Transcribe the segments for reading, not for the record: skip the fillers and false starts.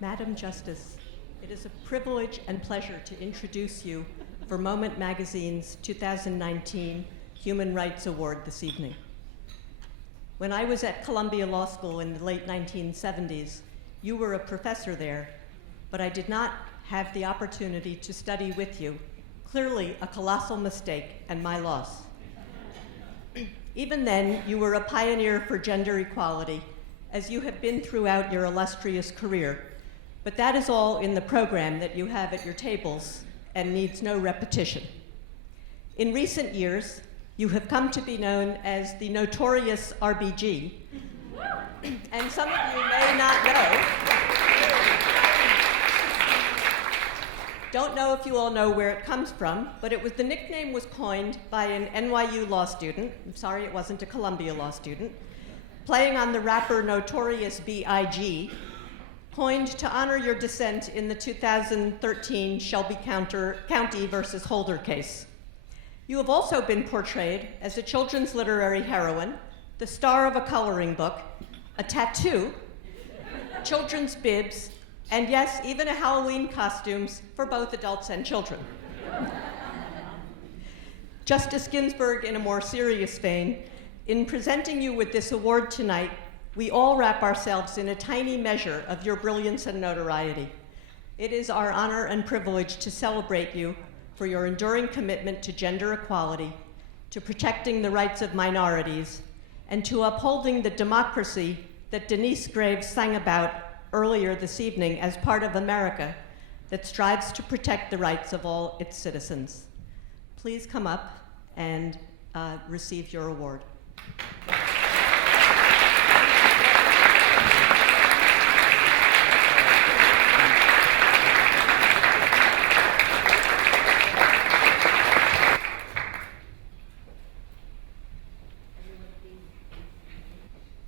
Madam Justice, it is a privilege and pleasure to introduce you for Moment Magazine's 2019 Human Rights Award this evening. When I was at Columbia Law School in the late 1970s, you were a professor there, but I did not have the opportunity to study with you. Clearly a colossal mistake and my loss. Even then, you were a pioneer for gender equality, as you have been throughout your illustrious career. But that is all in the program that you have at your tables and needs no repetition. In recent years, you have come to be known as the notorious RBG, and some of you may not know. Don't know if you all know where it comes from, but the nickname was coined by an NYU law student, I'm sorry it wasn't a Columbia law student, playing on the rapper Notorious B.I.G., coined to honor your dissent in the 2013 Shelby County versus Holder case. You have also been portrayed as a children's literary heroine, the star of a coloring book, a tattoo, children's bibs, and yes, even a Halloween costumes for both adults and children. Justice Ginsburg, in a more serious vein, in presenting you with this award tonight, we all wrap ourselves in a tiny measure of your brilliance and notoriety. It is our honor and privilege to celebrate you for your enduring commitment to gender equality, to protecting the rights of minorities, and to upholding the democracy that Denise Graves sang about earlier this evening as part of America that strives to protect the rights of all its citizens. Please come up and receive your award.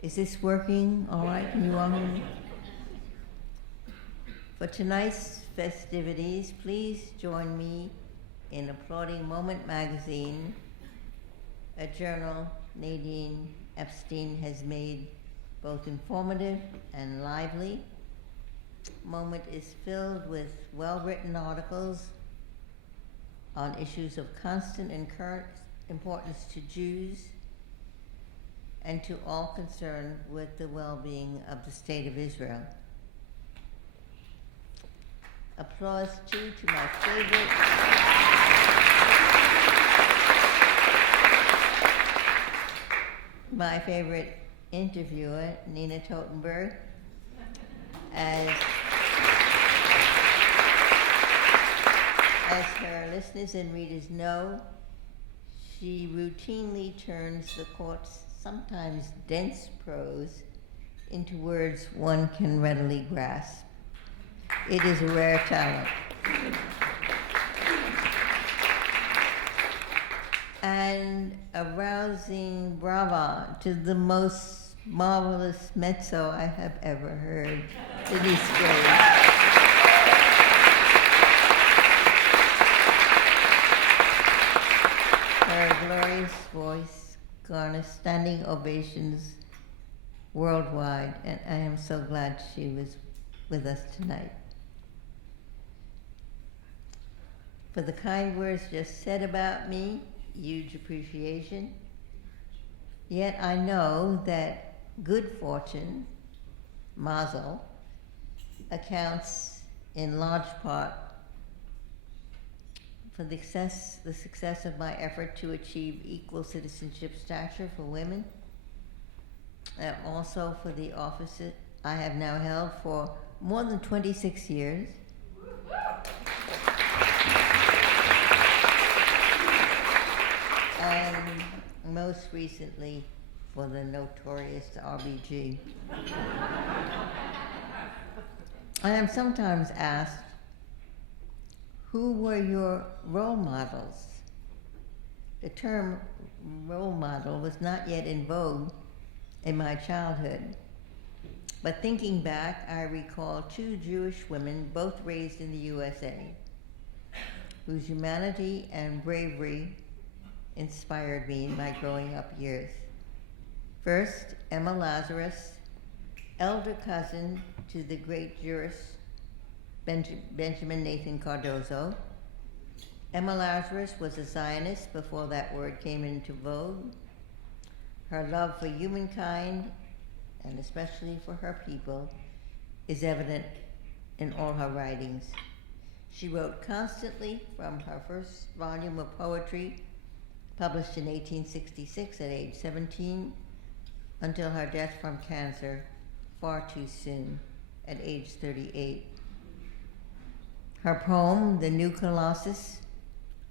Is this working all right? You all hear me? For tonight's festivities, please join me in applauding Moment Magazine, a journal Nadine Epstein has made both informative and lively. Moment is filled with well-written articles on issues of constant and current importance to Jews and to all concerned with the well-being of the State of Israel. Applause too to my favorite interviewer, Nina Totenberg, as her listeners and readers know, she routinely turns the court's sometimes dense prose into words one can readily grasp. It is a rare talent. And a rousing brava to the most marvelous mezzo I have ever heard, Denise Graves. Her glorious voice garners standing ovations worldwide, and I am so glad she was with us tonight. For the kind words just said about me, huge appreciation. Yet I know that good fortune, mazel, accounts in large part for the success of my effort to achieve equal citizenship stature for women, and also for the office I have now held for more than 26 years. And most recently for the notorious RBG. I am sometimes asked, who were your role models? The term role model was not yet in vogue in my childhood. But thinking back, I recall two Jewish women, both raised in the USA, whose humanity and bravery inspired me in my growing up years. First, Emma Lazarus, elder cousin to the great jurist Benjamin Nathan Cardozo. Emma Lazarus was a Zionist before that word came into vogue. Her love for humankind, and especially for her people, is evident in all her writings. She wrote constantly from her first volume of poetry, published in 1866 at age 17, until her death from cancer far too soon at age 38. Her poem, The New Colossus,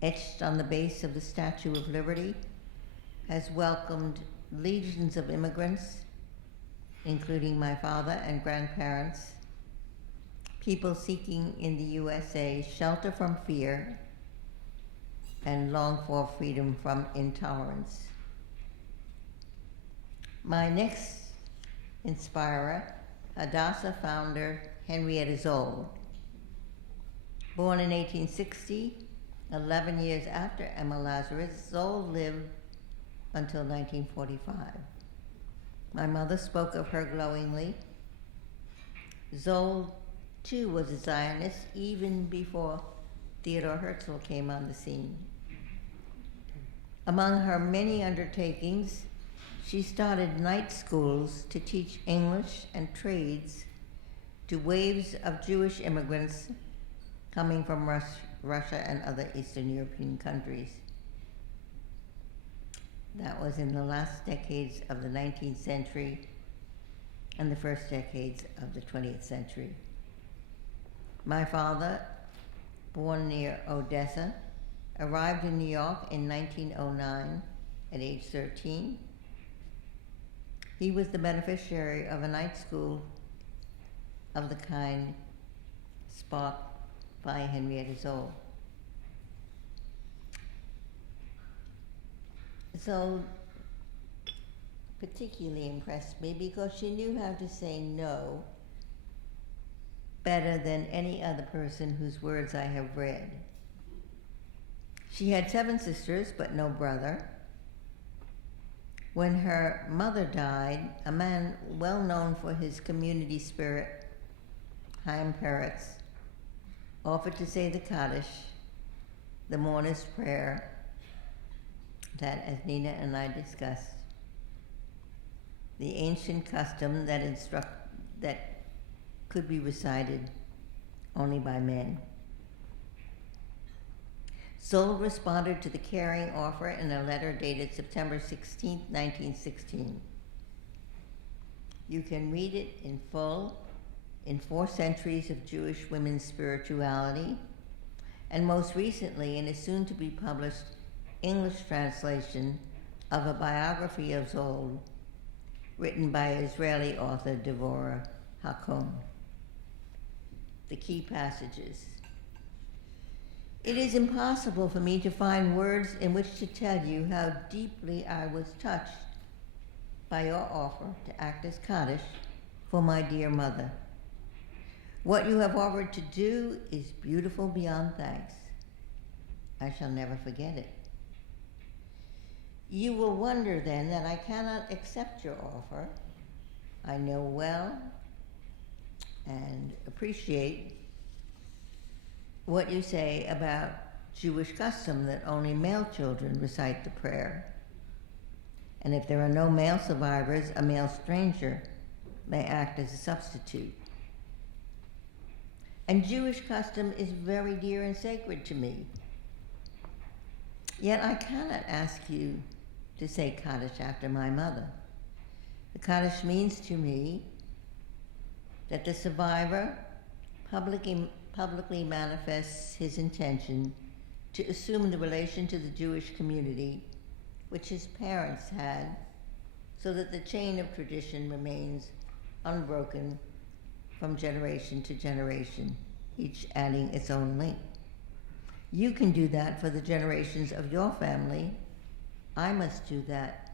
etched on the base of the Statue of Liberty, has welcomed legions of immigrants, including my father and grandparents, people seeking in the USA shelter from fear and long for freedom from intolerance. My next inspirer, Hadassah founder Henrietta Szold. Born in 1860, 11 years after Emma Lazarus, Szold lived until 1945. My mother spoke of her glowingly. Szold, too, was a Zionist even before Theodore Herzl came on the scene. Among her many undertakings, she started night schools to teach English and trades to waves of Jewish immigrants coming from Russia and other Eastern European countries. That was in the last decades of the 19th century and the first decades of the 20th century. My father, born near Odessa, arrived in New York in 1909 at age 13. He was the beneficiary of a night school of the kind sparked by Henrietta Szold. Szold particularly impressed me because she knew how to say no better than any other person whose words I have read. She had 7 sisters, but no brother. When her mother died, a man well known for his community spirit, Chaim Peretz, offered to say the Kaddish, the mourner's prayer, that, as Nina and I discussed, the ancient custom that could be recited only by men. Szold responded to the caring offer in a letter dated September 16, 1916. You can read it in full in 4 centuries of Jewish women's spirituality, and most recently in a soon-to-be published English translation of a biography of Szold, written by Israeli author Devorah Hakom. The key passages. It is impossible for me to find words in which to tell you how deeply I was touched by your offer to act as Kaddish for my dear mother. What you have offered to do is beautiful beyond thanks. I shall never forget it. You will wonder then that I cannot accept your offer. I know well and appreciate what you say about Jewish custom that only male children recite the prayer. And if there are no male survivors, a male stranger may act as a substitute. And Jewish custom is very dear and sacred to me. Yet I cannot ask you to say Kaddish after my mother. The Kaddish means to me that the survivor publicly manifests his intention to assume the relation to the Jewish community which his parents had, so that the chain of tradition remains unbroken from generation to generation, each adding its own link. You can do that for the generations of your family. I must do that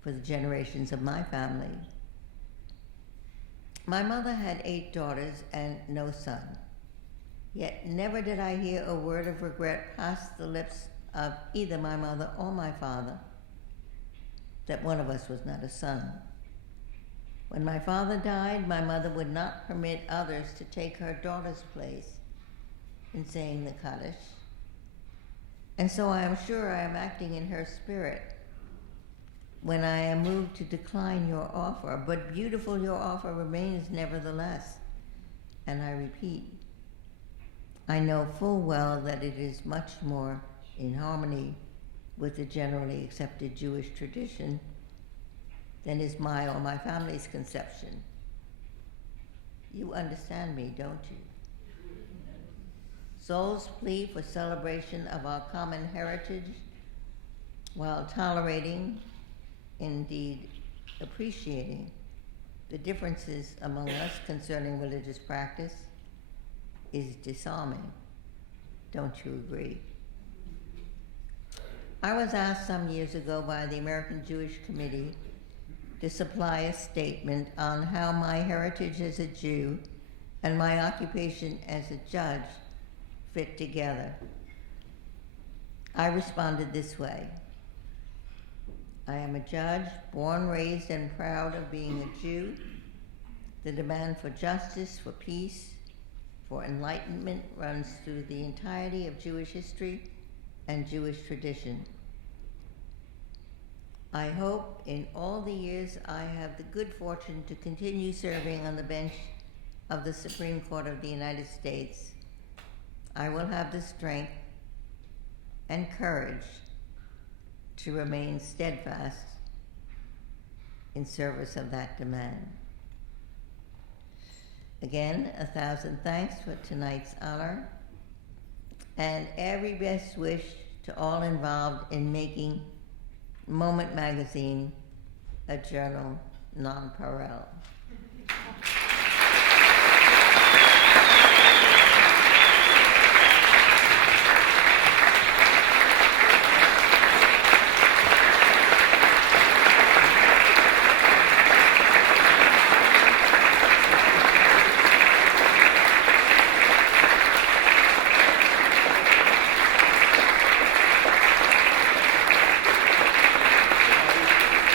for the generations of my family. My mother had 8 daughters and no son. Yet never did I hear a word of regret pass the lips of either my mother or my father that one of us was not a son. When my father died, my mother would not permit others to take her daughter's place in saying the Kaddish. And so I am sure I am acting in her spirit when I am moved to decline your offer, but beautiful your offer remains nevertheless. And I repeat, I know full well that it is much more in harmony with the generally accepted Jewish tradition than is my or my family's conception. You understand me, don't you? Szold's plea for celebration of our common heritage while tolerating, indeed appreciating, the differences among us concerning religious practice is disarming. Don't you agree? I was asked some years ago by the American Jewish Committee to supply a statement on how my heritage as a Jew and my occupation as a judge fit together. I responded this way. I am a judge, born, raised, and proud of being a Jew. The demand for justice, for peace, for enlightenment runs through the entirety of Jewish history and Jewish tradition. I hope in all the years I have the good fortune to continue serving on the bench of the Supreme Court of the United States, I will have the strength and courage to remain steadfast in service of that demand. Again, 1,000 thanks for tonight's honor, and every best wish to all involved in making Moment Magazine a journal non-pareil.